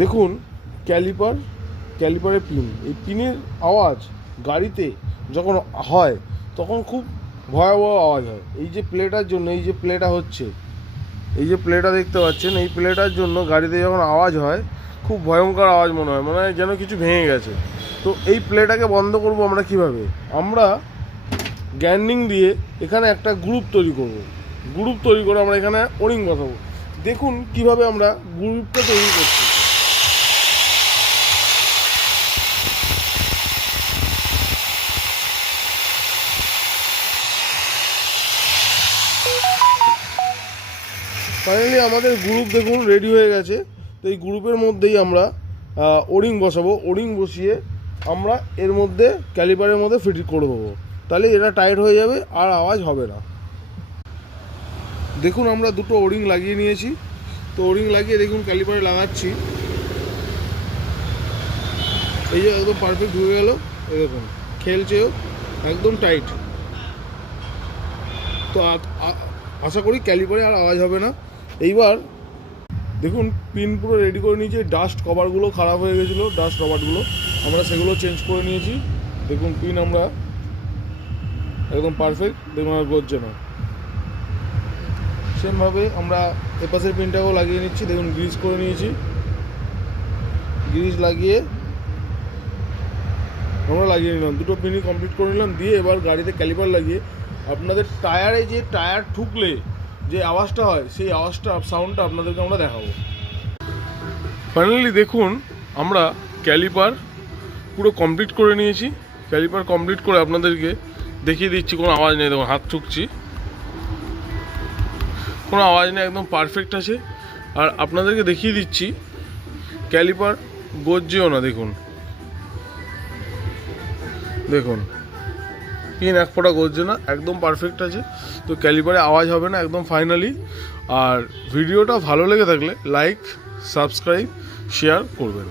দেখুন ক্যালিপারের পিন, এই পিনের আওয়াজ গাড়িতে যখন হয় তখন খুব ভয়াবহ আওয়াজ হয়। এই যে প্লেটার জন্য, এই যে প্লেটা হচ্ছে, এই যে প্লেটা দেখতে পাচ্ছেন, এই প্লেটার জন্য গাড়িতে যখন আওয়াজ হয় খুব ভয়ঙ্কর আওয়াজ মনে হয় যেন কিছু ভেঙে গেছে। তো এই প্লেটাকে বন্ধ করব আমরা কিভাবে? আমরা গ্যান্ডিং দিয়ে এখানে একটা গ্রুপ তৈরি করব। গ্রুপ তৈরি করে আমরা এখানে ওরিং বসাবো। দেখুন কিভাবে আমরা গ্রুপটা তৈরি করছি। ফাইনালি আমাদের গ্রুপ দেখুন রেডি হয়ে গেছে। তো এই গ্রুপের মধ্যেই আমরা ওরিং বসাবো। ওরিং বসিয়ে আমরা এর মধ্যে ক্যালিপারের মধ্যে ফিট করে দেবো, তাহলে এটা টাইট হয়ে যাবে আর আওয়াজ হবে না। দেখুন আমরা দুটো ওরিং লাগিয়ে নিয়েছি। তো ওরিং লাগিয়ে দেখুন ক্যালিপারে লাগাচ্ছি, এই যে একদম পারফেক্ট হয়ে গেল। এই দেখুন খেলছেও, একদম টাইট। তো আশা করি ক্যালিপারে আর আওয়াজ হবে না। এইবার দেখুন পিন পুরো রেডি করে নিয়েছি। ডাস্ট কভারগুলো খারাপ হয়ে গেছিলো, ডাস্ট রবারগুলো আমরা সেগুলো চেঞ্জ করে নিয়েছি। দেখুন পিন আমরা একদম পারফেক্ট, দেখুন আর গড়ছে না। সেমভাবে আমরা এপাশের পিনটাকেও লাগিয়ে নিচ্ছি। দেখুন গ্রিজ করে নিয়েছি, গ্রিজ লাগিয়ে আমরা লাগিয়ে নিলাম। দুটো পিনই কমপ্লিট করে নিলাম। দিয়ে এবার গাড়িতে ক্যালিপার লাগিয়ে আপনাদের টায়ারে যে টায়ার ঠুকলে যে আওয়াজটা হয়, সেই সাউন্ডটা আপনাদেরকে আমরা দেখাবো। ফাইনালি দেখুন আমরা ক্যালিপার পুরো কমপ্লিট করে নিয়েছি। ক্যালিপার কমপ্লিট করে আপনাদেরকে দেখিয়ে দিচ্ছি, কোনো আওয়াজ নেই। দেখুন হাত ঠুকছি, কোনো আওয়াজ নেই, একদম পারফেক্ট আছে। আর আপনাদেরকে দেখিয়ে দিচ্ছি ক্যালিপার গর্জেও না। দেখুন দেখুন পিন এক ফোঁটা গর্জে না, একদম পারফেক্ট আছে। তো ক্যালিপারে আওয়াজ হবে না একদম ফাইনালি। আর ভিডিওটা ভালো লেগে থাকলে লাইক, সাবস্ক্রাইব, শেয়ার করবেন।